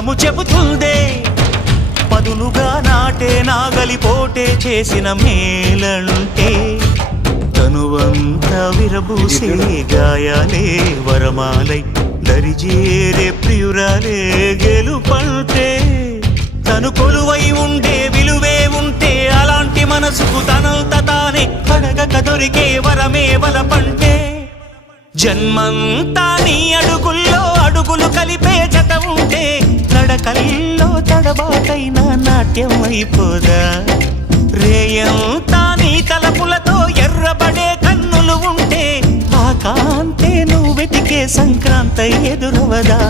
నిజము చెబుతుందే పదునుగా నాటే నాగలిపోటే చేసిన మేలంటే తనువంతా విరబూసే గాయాలే వరమాలై దరిజేరే ప్రియురాలే గెలుపంటే తను కొలువై ఉండే విలువే ఉంటే అలాంటి మనసుకు తనంత తానే అడగక దొరికే వరమే వలపంటే జన్మంతా నీ అడుగుల్లో అడుగులు కలిపే జత ఉంటే నడకల్లో తడబాటైన నాట్యం అయిపోదా రేయంతా నీ తలపులతో ఎర్రబడే కన్నులు ఉంటే ఆ కాంతే నువ్వు వెతికే సంక్రాంతి ఎదురవదా